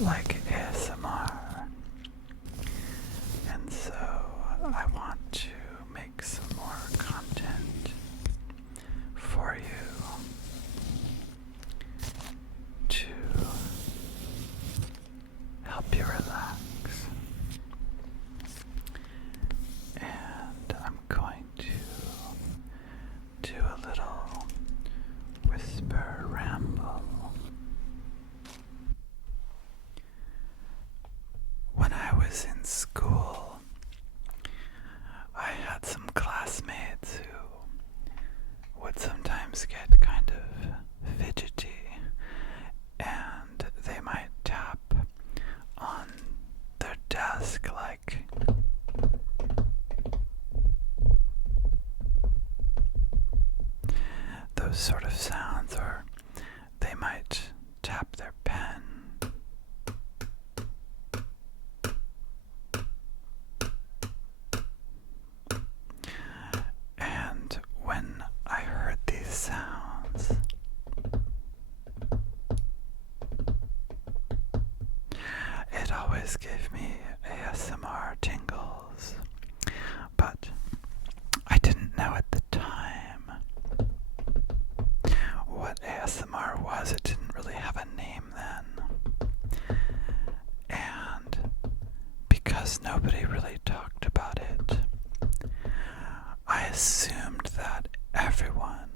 like ASMR, and so I want to make some more content for you to help you relax. And I'm going to do a little whisper ramble. When I was in school, I had some classmates who would sometimes get kind of fidgety, and they might tap on their desk like those sort of sounds, or they might tap their pen. And when I heard these sounds, it always gave me ASMR tingles, but I didn't know at the time what ASMR was. It didn't really have a name then. And because nobody really talked about it, I assumed that everyone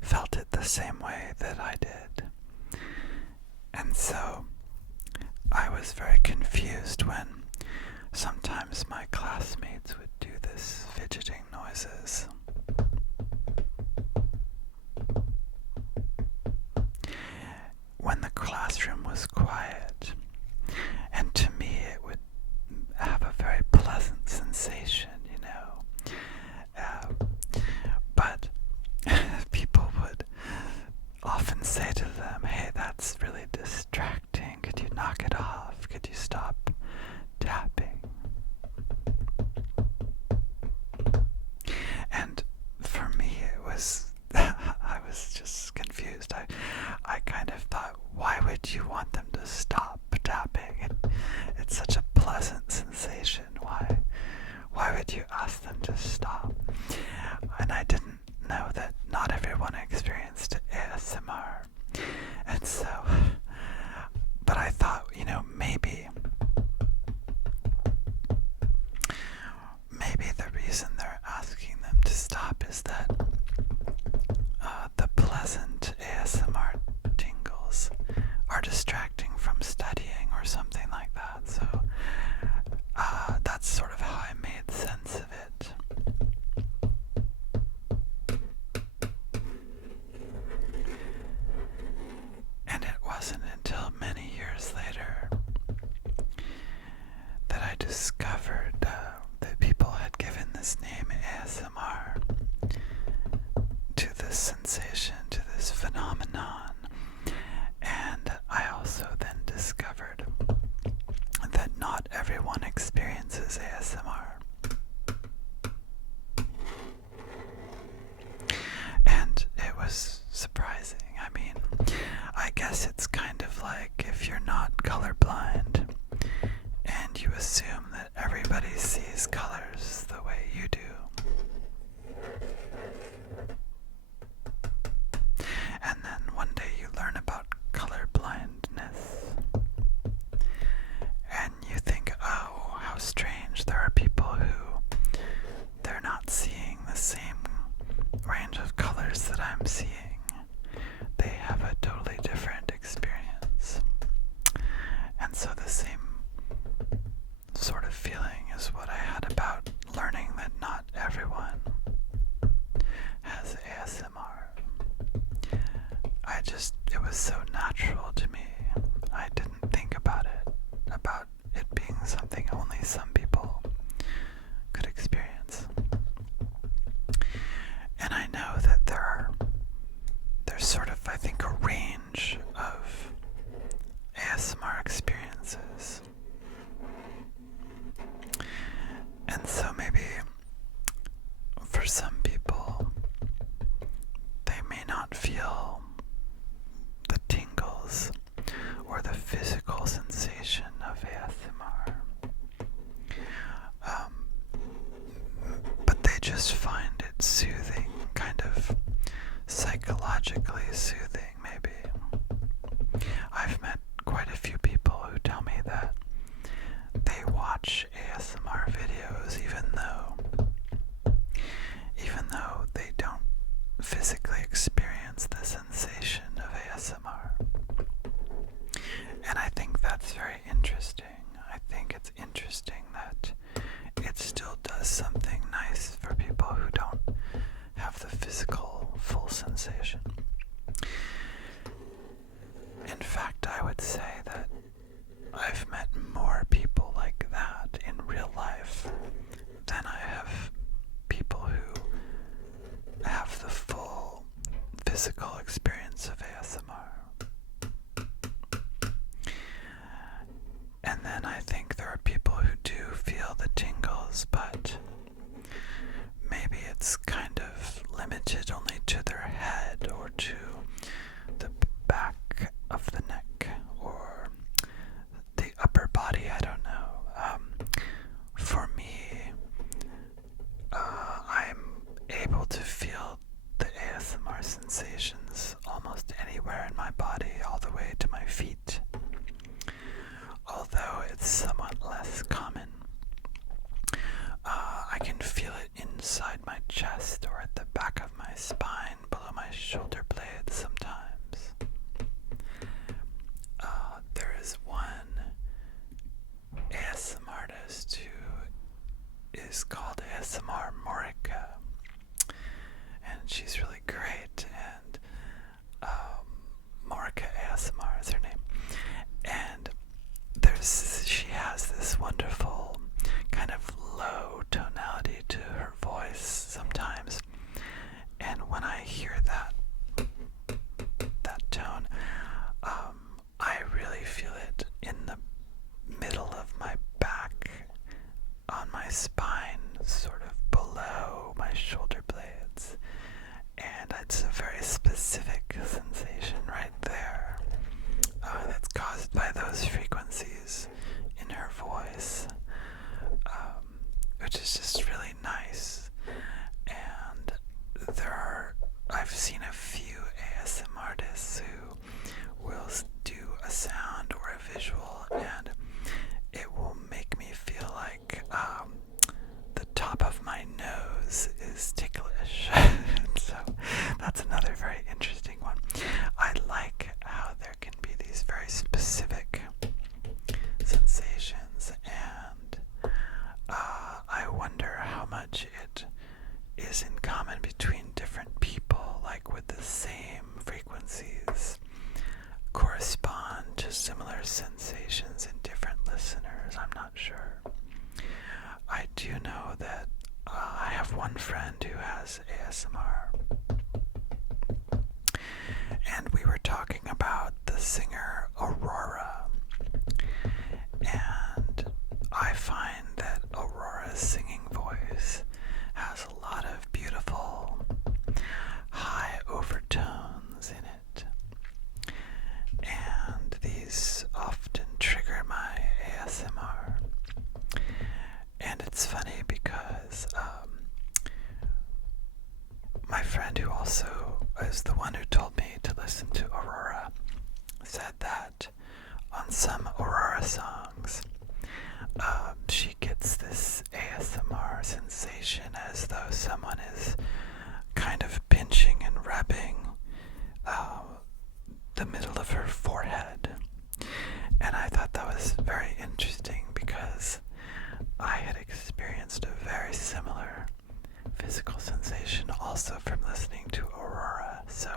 felt it the same way that I did. And so I was very confused when sometimes my classmates would do this fidgeting noises. When the classroom was quiet, and to me it would have a very pleasant sensation, you know. But people would often say to them, "Hey, that's really distracting. Could you knock it off? Could you stop tapping?" And for me, it was, I was just confused. I kind of thought, why would you want them to stop tapping? It's such a pleasant sensation. Why would you ask them to stop? And I didn't know that not everyone experienced ASMR. And so, but I thought, you know, maybe the reason they're asking them to stop is that the pleasant ASMR tingles are distracting from studying or something like that. So that's sort of how I made sense of it. And it wasn't until many years later that I discovered that people had given this name ASMR to this sensation, to this phenomenon. And I also then discovered that not everyone experiences ASMR. And it was surprising. I mean, I guess it's kind of like if you're not colorblind and you assume that everybody sees colors the way you do. And then one day you learn about color blindness, and you think, oh, how strange, there are people who they're not seeing the same range of colors that I'm seeing. They have a totally different experience. And so the same sort of feeling is what I had about learning that not everyone has ASMR. It was so natural to me. I didn't think about it being something only some people could experience. And I know that there's sort of, I think, a range of ASMR experiences. And so maybe for some people, they may not feel the tingles or the physically experience the sensation of ASMR. And I think that's very interesting. I think it's interesting that it still does something nice for people who don't have the physical full sensation. In fact, I would say that I've met more people like that in real life than I have people who have the full physical experience of ASMR. And then I think there are people who do feel the tingles, but maybe it's kind of limited only to their head or to the back of the neck or the upper body. I don't know. For me, I'm able to feel the ASMR sensations almost anywhere in my body, all the way to my feet. Although it's somewhat less common. I can feel it inside my chest or at the back of my spine, below my shoulder blades sometimes. There is one ASMR artist who is called ASMR Morica, and she's really great, and Morica ASMR is her name, and she has this wonderful kind of low tonality to her voice sometimes, and when I hear that tone, I really feel it in the middle of my back, on my spine, sort of below my shoulder blades, and it's a very specific sensation right there that's caused by those frequencies in her voice, which is just really nice. And I've seen a few ASM artists who will do a sound or a visual, and it will make me feel like the top of my nose is ticklish. So that's another very interesting one. I like how there can be these very specific sensations, and I wonder how much it is in common between different people, like with the same frequencies correspond to similar sensations in different listeners. I'm not sure. I do know that I have one friend who has ASMR, and we were talking about the singer Aurora, and I find that Aurora's singing voice has a lot of beautiful high overtones in it, and these often trigger my ASMR. And it's funny because my friend, who also is the one who told me to listen to Aurora, said that on some Aurora songs, she gets this ASMR sensation as though someone is kind of pinching and rubbing the middle of her forehead. And I thought that was very interesting because I had experienced a very similar physical sensation also from listening to Aurora. So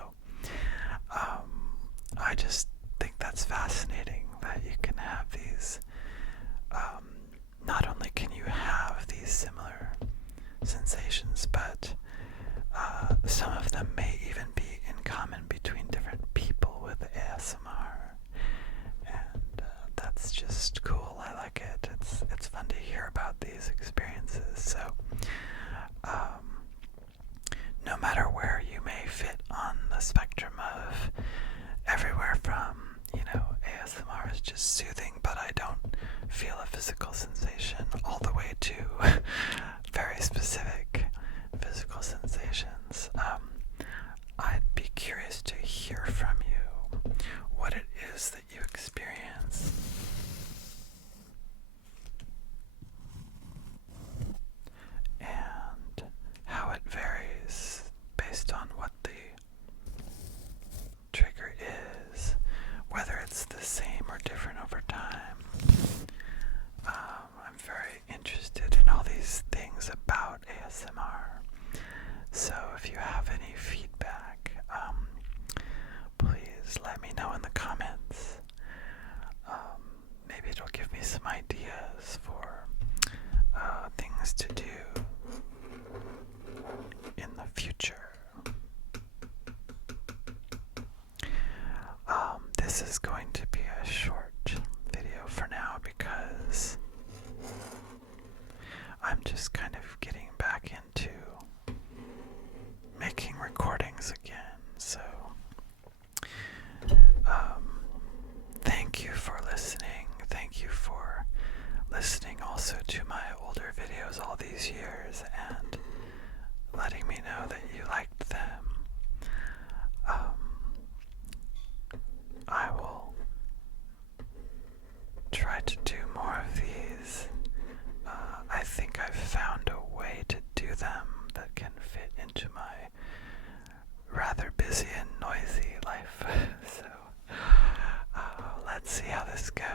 I just think that's fascinating that you can have these, not only can you have these similar sensations, but some of them may even be in common between different people with ASMR, and that's just cool. I like it. It's fun to hear about these experiences. So no matter where you may fit on the spectrum of everywhere from, ASMR is just soothing, but I don't feel a physical sensation, all the way to very specific physical sensations. I'd be curious to hear from you what it is that you experience. And how it varies based on what the trigger is, whether it's the same or different over time. I'm very interested in all these things about ASMR. So if you have any feedback, please let me know in the comments. Maybe it'll give me some ideas for things to do in the future. This is going to be a short video for now because I'm just kind of getting back into making recordings again. So thank you for listening. Thank you for listening also to my older videos all these years and letting me know that you liked them. I will try to do more of these. I think I've found a way to do them that can fit into my rather busy and noisy life. So let's see how this goes.